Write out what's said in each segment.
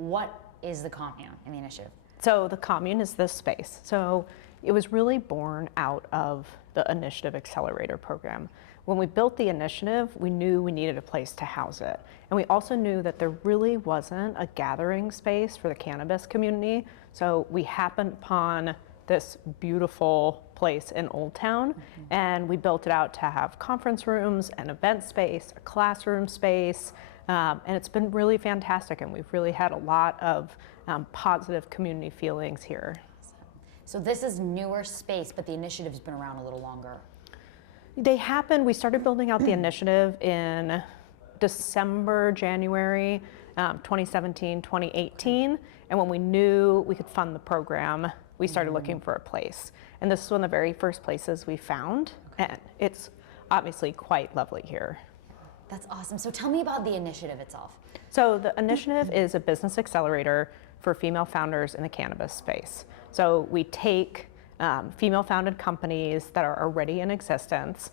what is the commune in the initiative? So the commune is this space. So it was really born out of the Initiative Accelerator program. When we built the initiative, we knew we needed a place to house it. And we also knew that there really wasn't a gathering space for the cannabis community. So we happened upon this beautiful place in Old Town, and we built it out to have conference rooms, an event space, a classroom space, and it's been really fantastic, and we've really had a lot of positive community feelings here. So this is newer space, but the initiative's been around a little longer. We started building out the initiative in December, January, 2017, 2018, and when we knew we could fund the program, we started looking for a place. And this is one of the very first places we found, and it's obviously quite lovely here. That's awesome. So tell me about the initiative itself. So the initiative is a business accelerator for female founders in the cannabis space. So we take female-founded companies that are already in existence.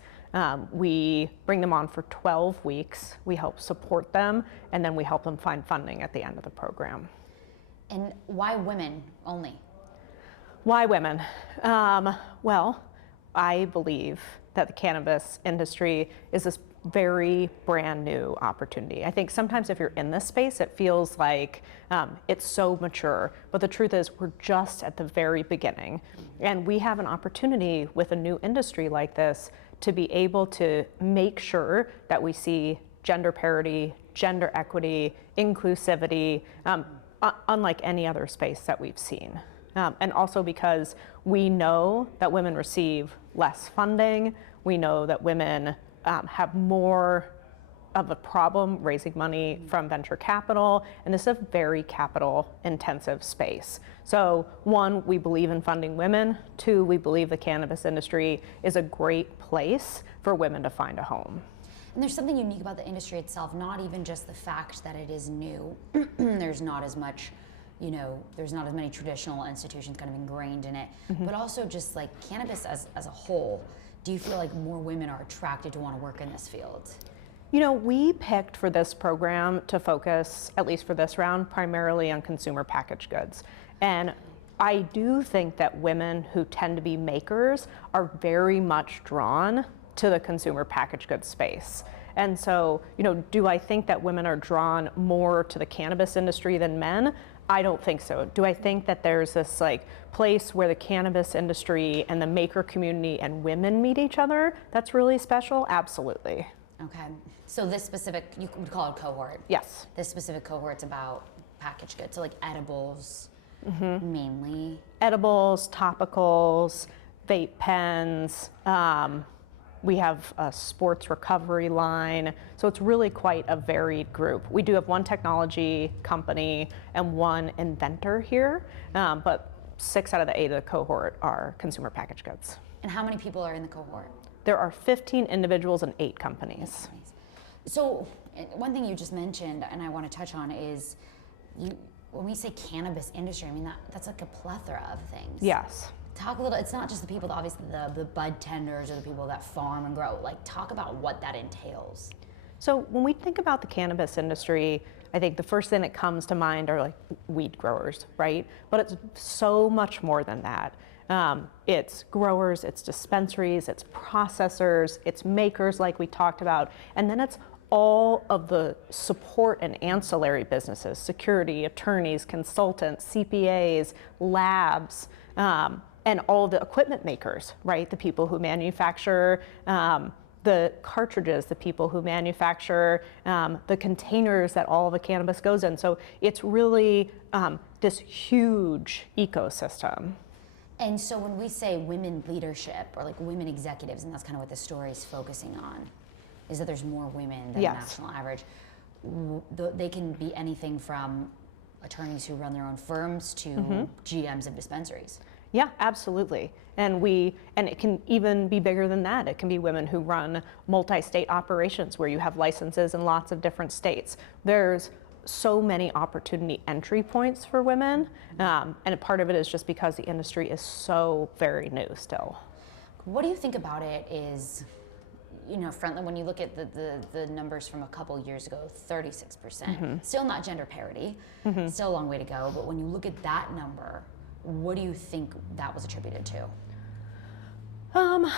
We bring them on for 12 weeks. We help support them, and then we help them find funding at the end of the program. And why women only? Why women? Well, I believe that the cannabis industry is this very brand new opportunity. I think sometimes if you're in this space, it feels like it's so mature, but the truth is we're just at the very beginning. And we have an opportunity with a new industry like this to be able to make sure that we see gender parity, gender equity, inclusivity, unlike any other space that we've seen. And also because we know that women receive less funding, we know that women have more of a problem raising money from venture capital, and this is a very capital intensive space. So one, we believe in funding women. Two, we believe the cannabis industry is a great place for women to find a home. And there's something unique about the industry itself, not even just the fact that it is new. There's not as much, there's not as many traditional institutions kind of ingrained in it, but also just like cannabis as a whole. Do you feel like more women are attracted to want to work in this field? We picked for this program to focus, at least for this round, primarily on consumer packaged goods. And I do think that women who tend to be makers are very much drawn to the consumer packaged goods space. And so, do I think that women are drawn more to the cannabis industry than men? I don't think so. Do I think that there's this place where the cannabis industry and the maker community and women meet each other that's really special? Absolutely. Okay. So this specific, you would call it a cohort? Yes. This specific cohort's about packaged goods, so like edibles mainly? Edibles, topicals, vape pens. We have a sports recovery line. So it's really quite a varied group. We do have one technology company and one inventor here, but 6 out of the 8 of the cohort are consumer packaged goods. And how many people are in the cohort? There are 15 individuals and 8 companies. So one thing you just mentioned, and I want to touch on, is when we say cannabis industry, I mean, that's like a plethora of things. Yes. Talk a little, it's not just the people, obviously the bud tenders or the people that farm and grow, talk about what that entails. So when we think about the cannabis industry, I think the first thing that comes to mind are weed growers, right? But it's so much more than that. It's growers, it's dispensaries, it's processors, it's makers like we talked about, and then it's all of the support and ancillary businesses, security, attorneys, consultants, CPAs, labs, and all the equipment makers, right? The people who manufacture the cartridges, the people who manufacture the containers that all the cannabis goes in. So it's really this huge ecosystem. And so when we say women leadership or women executives, and that's kind of what the story is focusing on, is that there's more women than the national average. They can be anything from attorneys who run their own firms to GMs of dispensaries. Yeah, absolutely. And it can even be bigger than that. It can be women who run multi-state operations where you have licenses in lots of different states. There's so many opportunity entry points for women, and part of it is just because the industry is so very new still. What do you think about it is, Frontline, when you look at the numbers from a couple years ago, 36%, still not gender parity, still a long way to go. But when you look at that number, what do you think that was attributed to? I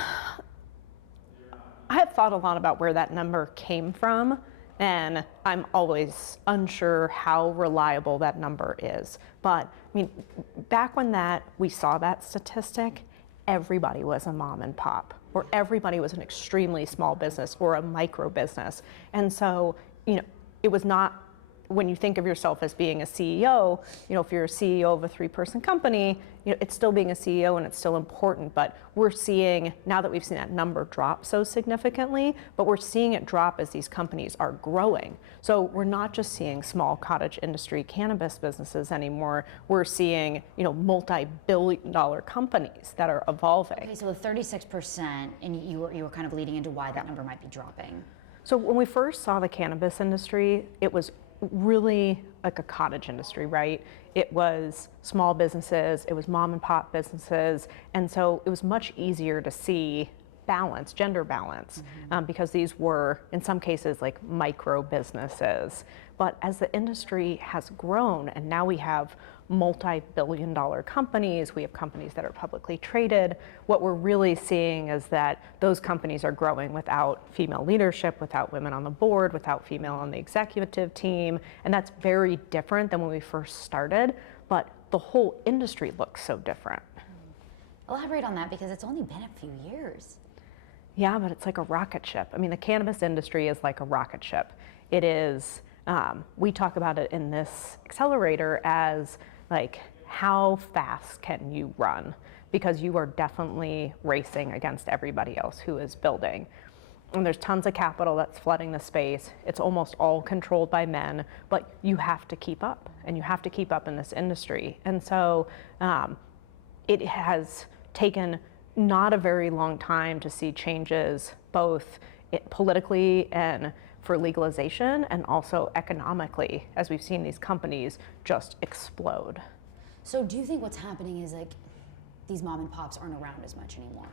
have thought a lot about where that number came from, and I'm always unsure how reliable that number is. But I mean, back when we saw that statistic, everybody was a mom and pop, or everybody was an extremely small business or a micro business. And so, it was not, when you think of yourself as being a CEO, if you're a CEO of a 3-person company, it's still being a CEO and it's still important. But we're seeing, now that we've seen that number drop so significantly, but we're seeing it drop as these companies are growing. So we're not just seeing small cottage industry cannabis businesses anymore. We're seeing, multi-billion-dollar companies that are evolving. Okay, so the 36%, and you were kind of leading into why that number might be dropping. So when we first saw the cannabis industry, it was really like a cottage industry, right? It was small businesses, it was mom and pop businesses, and so it was much easier to see balance, gender balance, because these were, in some cases, like micro businesses. But as the industry has grown, and now we have multi-billion-dollar companies, we have companies that are publicly traded, what we're really seeing is that those companies are growing without female leadership, without women on the board, without female on the executive team, and that's very different than when we first started, but the whole industry looks so different. Elaborate on that, because it's only been a few years. Yeah, but it's like a rocket ship. I mean, the cannabis industry is like a rocket ship. It is, we talk about it in this accelerator as like, how fast can you run? Because you are definitely racing against everybody else who is building. And there's tons of capital that's flooding the space. It's almost all controlled by men, but you have to keep up, and you have to keep up in this industry. And so it has taken not a very long time to see changes, both politically and for legalization, and also economically, as we've seen these companies just explode. So do you think what's happening is like these mom and pops aren't around as much anymore?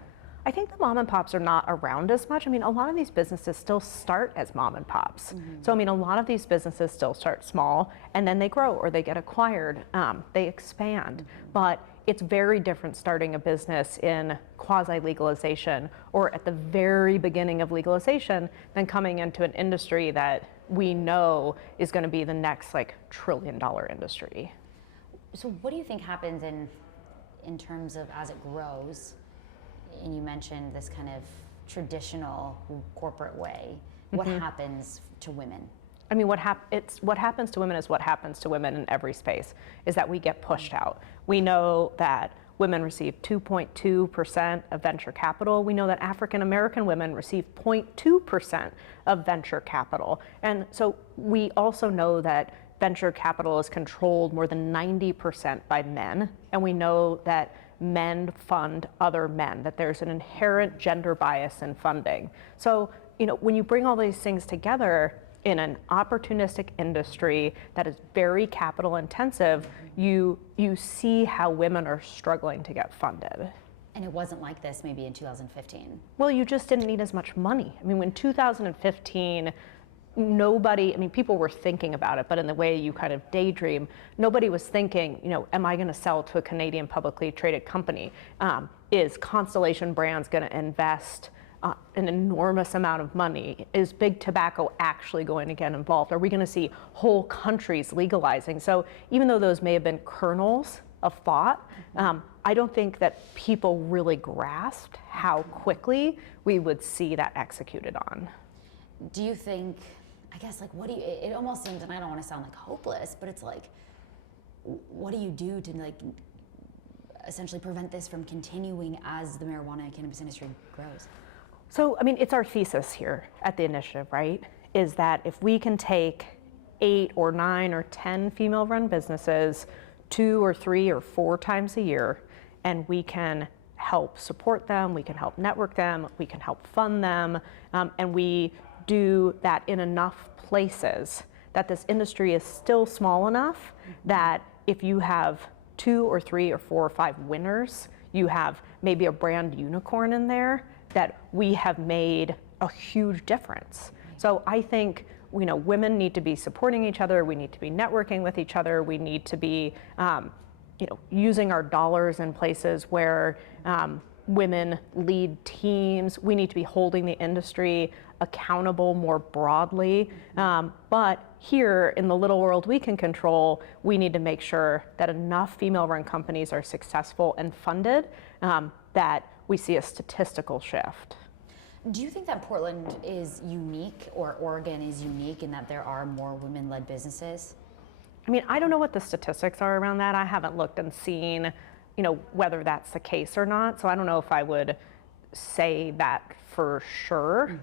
I think the mom and pops are not around as much. I mean, a lot of these businesses still start as mom and pops. So I mean, a lot of these businesses still start small, and then they grow or they get acquired, they expand. But it's very different starting a business in quasi-legalization or at the very beginning of legalization than coming into an industry that we know is going to be the next like $1 trillion industry. So what do you think happens in terms of as it grows? And you mentioned this kind of traditional corporate way. What happens to women? I mean, what happens to women is what happens to women in every space, is that we get pushed out. We know that women receive 2.2% of venture capital. We know that African American women receive 0.2% of venture capital. And so we also know that venture capital is controlled more than 90% by men. And we know that men fund other men, that there's an inherent gender bias in funding. So, when you bring all these things together, in an opportunistic industry that is very capital intensive, you see how women are struggling to get funded. And it wasn't like this maybe in 2015. Well, you just didn't need as much money. I mean, in 2015, people were thinking about it, but in the way you kind of daydream, nobody was thinking, am I going to sell to a Canadian publicly traded company? Is Constellation Brands going to invest an enormous amount of money? Is big tobacco actually going to get involved? Are we going to see whole countries legalizing? So even though those may have been kernels of thought, I don't think that people really grasped how quickly we would see that executed on. Do you think, I guess, like, it almost seems, and I don't want to sound like hopeless, but it's like, what do you do to like essentially prevent this from continuing as the marijuana and cannabis industry grows? So, I mean, it's our thesis here at the initiative, right? Is that if we can take 8 or 9 or 10 female-run businesses 2 or 3 or 4 times a year, and we can help support them, we can help network them, we can help fund them, and we do that in enough places that this industry is still small enough that if you have 2 or 3 or 4 or 5 winners, you have maybe a brand unicorn in there, that we have made a huge difference. So I think, women need to be supporting each other. We need to be networking with each other. We need to be, using our dollars in places where women lead teams. We need to be holding the industry accountable more broadly. But here in the little world we can control, we need to make sure that enough female-run companies are successful and funded that we see a statistical shift. Do you think that Portland is unique, or Oregon is unique, in that there are more women-led businesses? I mean, I don't know what the statistics are around that. I haven't looked and seen, whether that's the case or not. So I don't know if I would say that for sure.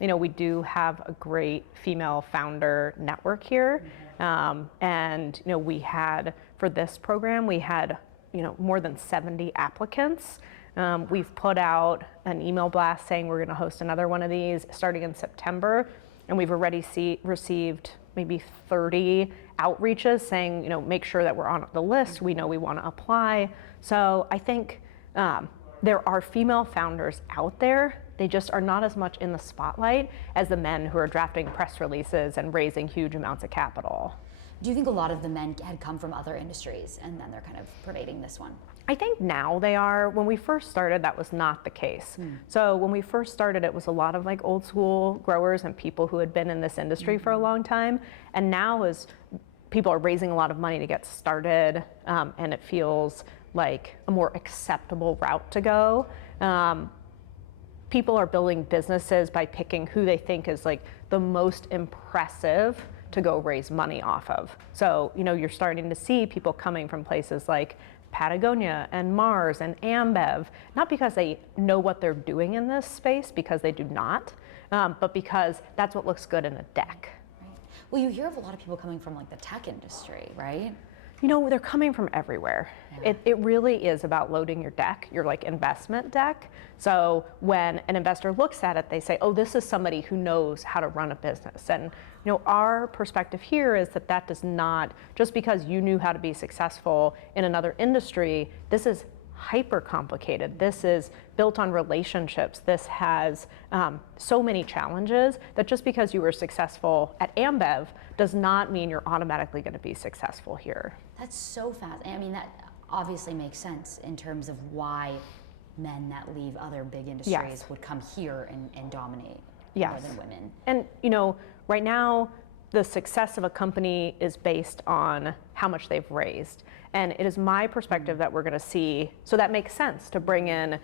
We do have a great female founder network here. And, we had, for this program, we had, more than 70 applicants. We've put out an email blast saying we're going to host another one of these starting in September. And we've already received maybe 30 outreaches saying, make sure that we're on the list. We know we want to apply. So I think there are female founders out there. They just are not as much in the spotlight as the men who are drafting press releases and raising huge amounts of capital. Do you think a lot of the men had come from other industries and then they're kind of pervading this one? I think now they are. When we first started, that was not the case. So when we first started, it was a lot of like old school growers and people who had been in this industry for a long time. And now as people are raising a lot of money to get started, and it feels like a more acceptable route to go. People are building businesses by picking who they think is like the most impressive to go raise money off of. So, you're starting to see people coming from places like Patagonia and Mars and Ambev, not because they know what they're doing in this space, because they do not, but because that's what looks good in a deck. Right. Well, you hear of a lot of people coming from like the tech industry, right? They're coming from everywhere. Yeah. It really is about loading your deck, your like investment deck. So when an investor looks at it, they say, oh, this is somebody who knows how to run a business. And our perspective here is that does not, just because you knew how to be successful in another industry, this is hyper complicated. This is built on relationships. This has so many challenges that just because you were successful at Ambev does not mean you're automatically going to be successful here. That's so fast. I mean, that obviously makes sense in terms of why men that leave other big industries would come here and dominate more than women. And right now, the success of a company is based on how much they've raised. And it is my perspective that we're going to see, so that makes sense to bring in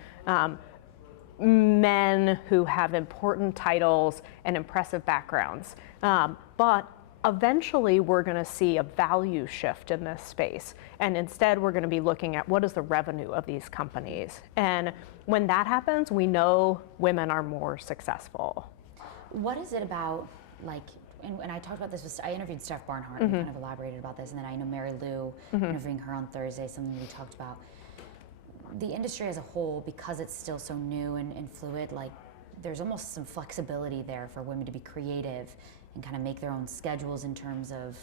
men who have important titles and impressive backgrounds. But eventually we're going to see a value shift in this space. And instead we're going to be looking at what is the revenue of these companies. And when that happens, we know women are more successful. What is it about, like, and I talked about this I interviewed Steph Barnhart and kind of elaborated about this, and then I know Mary Lou, interviewing her on Thursday, something we talked about. The industry as a whole, because it's still so new and fluid, like there's almost some flexibility there for women to be creative and kind of make their own schedules in terms of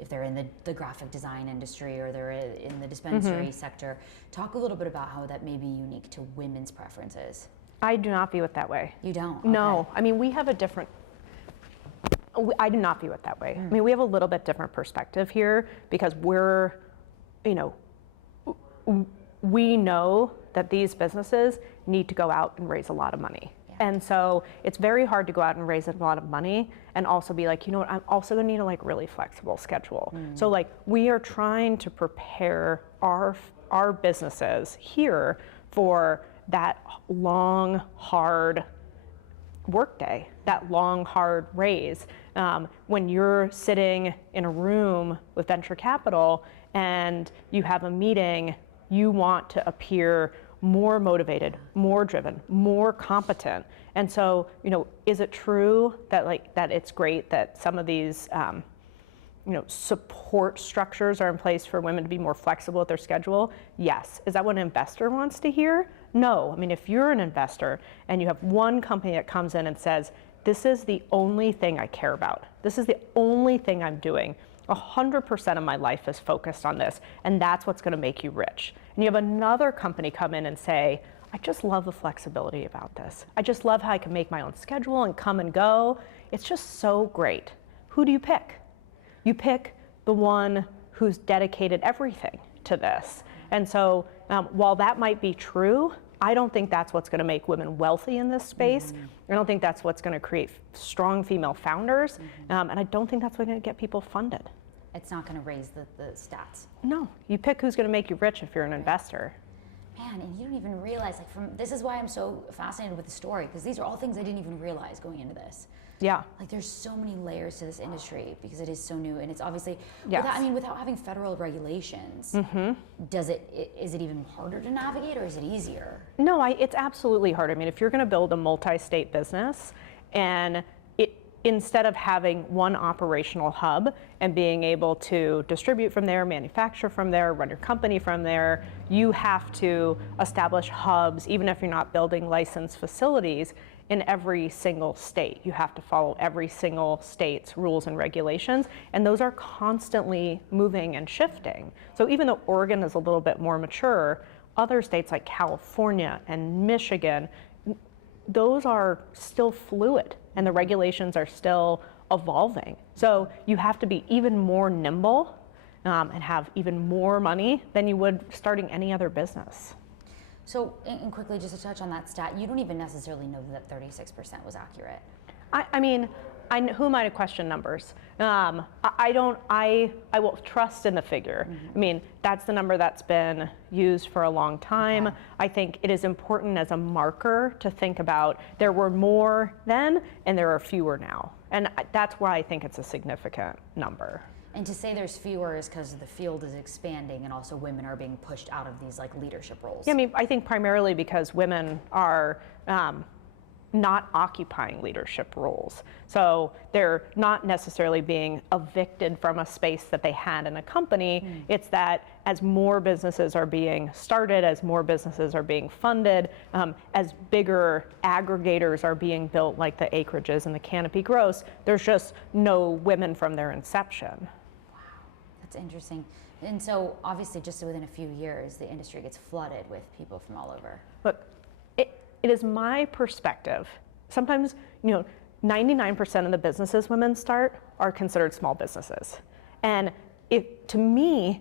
if they're in the graphic design industry or they're in the dispensary sector. Talk a little bit about how that may be unique to women's preferences. I do not view it that way. You don't? No. Okay. I mean, we have a different, I do not view it that way. I mean, we have a little bit different perspective here because we're, we know that these businesses need to go out and raise a lot of money. And so it's very hard to go out and raise a lot of money and also be like, I'm also gonna need a really flexible schedule. So we are trying to prepare our businesses here for that long, hard workday, that long, hard raise. When you're sitting in a room with venture capital and you have a meeting, you want to appear more motivated, more driven, more competent. And so, is it true that that it's great that some of these support structures are in place for women to be more flexible with their schedule? Yes. Is that what an investor wants to hear? No. I mean, if you're an investor and you have one company that comes in and says, this is the only thing I care about, this is the only thing I'm doing, 100% of my life is focused on this, and that's what's going to make you rich. And you have another company come in and say, I just love the flexibility about this. I just love how I can make my own schedule and come and go. It's just so great. Who do you pick? You pick the one who's dedicated everything to this. And so while that might be true, I don't think that's what's going to make women wealthy in this space. I don't think that's what's going to create strong female founders. And I don't think that's what's going to get people funded. It's not going to raise the stats. No, you pick who's going to make you rich if you're an investor. Man, and you don't even realize, like, this is why I'm so fascinated with the story, because these are all things I didn't even realize going into this. Yeah. Like, there's so many layers to this industry because it is so new, and it's obviously, Yes. without having federal regulations, is it even harder to navigate, or is it easier? No, it's absolutely hard. I mean, if you're going to build a multi-state business, and instead of having one operational hub and being able to distribute from there, manufacture from there, run your company from there, you have to establish hubs, even if you're not building licensed facilities, in every single state. You have to follow every single state's rules and regulations, and those are constantly moving and shifting. So even though Oregon is a little bit more mature, other states like California and Michigan, those are still fluid, and the regulations are still evolving. So you have to be even more nimble and have even more money than you would starting any other business. So, and quickly, just to touch on that stat, you don't even necessarily know that 36% was accurate. I mean, who am I to question numbers? I will trust in the figure. I mean, that's the number that's been used for a long time. Okay. I think it is important as a marker to think about there were more then and there are fewer now. And that's why I think it's a significant number. And to say there's fewer is because the field is expanding and also women are being pushed out of these like leadership roles. Yeah, I mean, I think primarily because women are not occupying leadership roles. So they're not necessarily being evicted from a space that they had in a company. It's that as more businesses are being started, as more businesses are being funded, as bigger aggregators are being built like the acreages and the canopy grows, there's just no women from their inception. Wow, that's interesting. And so obviously just within a few years, the industry gets flooded with people from all over. Look, it is my perspective. Sometimes, 99% of the businesses women start are considered small businesses. And to me,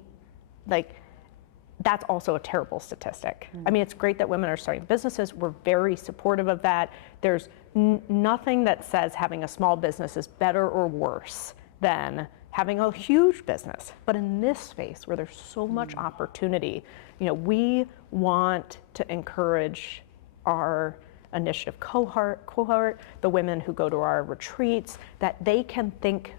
that's also a terrible statistic. I mean, it's great that women are starting businesses. We're very supportive of that. There's nothing that says having a small business is better or worse than having a huge business. But in this space where there's so much opportunity, we want to encourage our initiative cohort, the women who go to our retreats, that they can think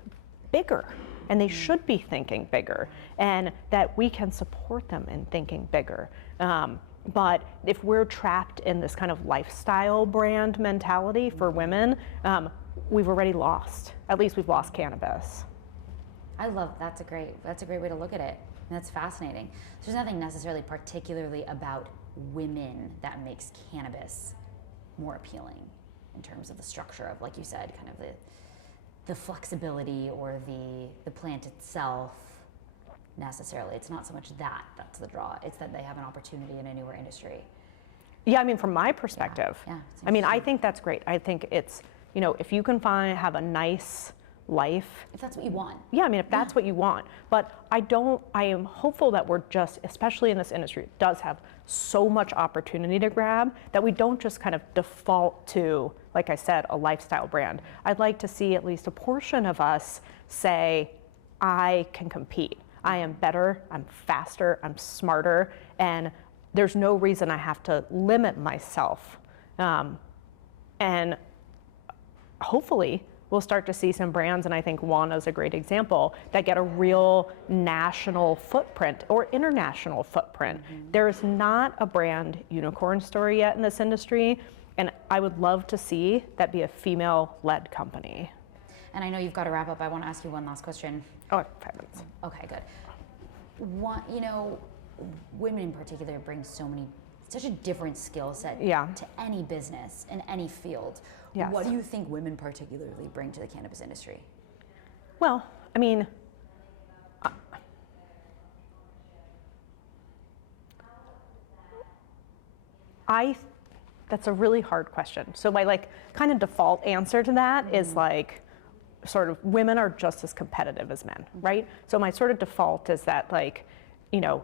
bigger, and they should be thinking bigger, and that we can support them in thinking bigger. But if we're trapped in this kind of lifestyle brand mentality for women, we've already lost. At least we've lost cannabis. I love that's a great way to look at it. And that's fascinating. So there's nothing necessarily particularly about women that makes cannabis more appealing in terms of the structure of, like you said, kind of the flexibility or the plant itself necessarily. It's not so much that's the draw. It's that they have an opportunity in a newer industry. Yeah, I mean, from my perspective, I mean, I think that's great. I think it's, if you can have a nice life. If that's what you want. Yeah, I mean, if that's what you want. But I am hopeful that we're just, especially in this industry, it does have so much opportunity to grab that we don't just kind of default to, like I said, a lifestyle brand. I'd like to see at least a portion of us say, I can compete. I am better, I'm faster, I'm smarter, and there's no reason I have to limit myself. And hopefully, we'll start to see some brands, and I think Juana's a great example, that get a real national footprint or international footprint. There's not a brand unicorn story yet in this industry, and I would love to see that be a female-led company. And I know you've got to wrap up. I want to ask you one last question. Oh, 5 minutes. Okay, good. Women in particular bring such a different skill set to any business in any field. Yes. What do you think women particularly bring to the cannabis industry? Well, I mean, I That's a really hard question. So my like kind of default answer to that is like sort of women are just as competitive as men, right? So my sort of default is that like, you know,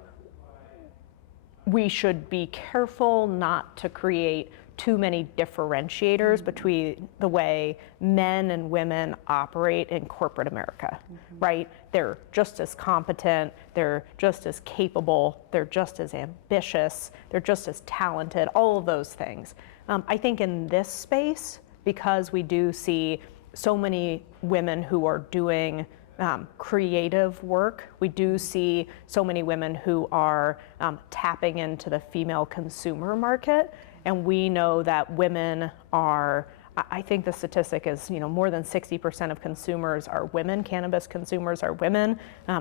we should be careful not to create too many differentiators between the way men and women operate in corporate America, right? They're just as competent, they're just as capable, they're just as ambitious, they're just as talented, all of those things. I think in this space, because we do see so many women who are doing creative work. We do see so many women who are tapping into the female consumer market, and we know that women are, I think the statistic is, you know, more than 60% of consumers are women. Cannabis consumers are women.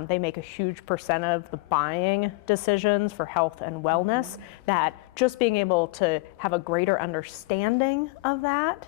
They make a huge percent of the buying decisions for health and wellness. That just being able to have a greater understanding of that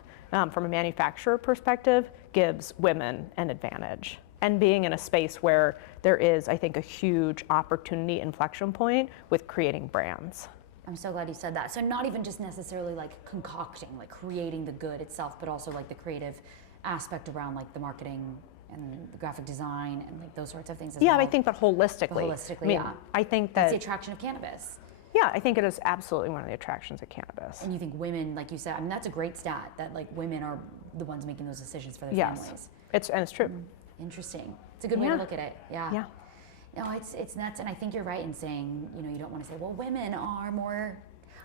from a manufacturer perspective gives women an advantage. And being in a space where there is, I think, a huge opportunity inflection point with creating brands. I'm so glad you said that. So not even just necessarily like concocting, like creating the good itself, but also like the creative aspect around like the marketing and the graphic design and like those sorts of things as well. Yeah, I think, but holistically. But holistically, I mean, yeah. I think That's that, the attraction of cannabis. yeah, I think it is absolutely one of the attractions of cannabis. And you think women, like you said, I mean, that's a great stat that like women are the ones making those decisions for their Yes, families. it's true. Interesting. It's a good way to look at it. Yeah. Yeah. No, it's nuts, and I think you're right in saying, you know, you don't want to say, well, women are more.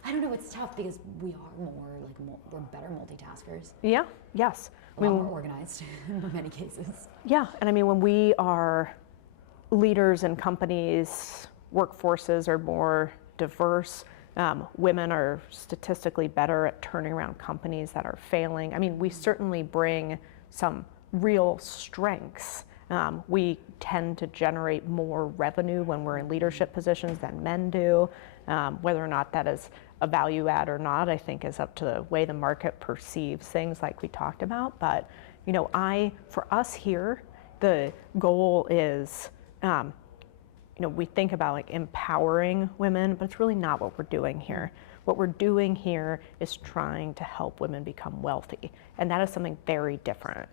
I don't know. It's tough because we are we're better multitaskers. Yeah. Yes. A lot more organized in many cases. Yeah, and I mean, when we are leaders in companies, workforces are more diverse. Women are statistically better at turning around companies that are failing. I mean, we certainly bring some real strengths. We tend to generate more revenue when we're in leadership positions than men do. Whether or not that is a value add or not, I think is up to the way the market perceives things like we talked about. But, you know, for us here, the goal is, you know, we think about like empowering women, but it's really not what we're doing here. What we're doing here is trying to help women become wealthy. And that is something very different.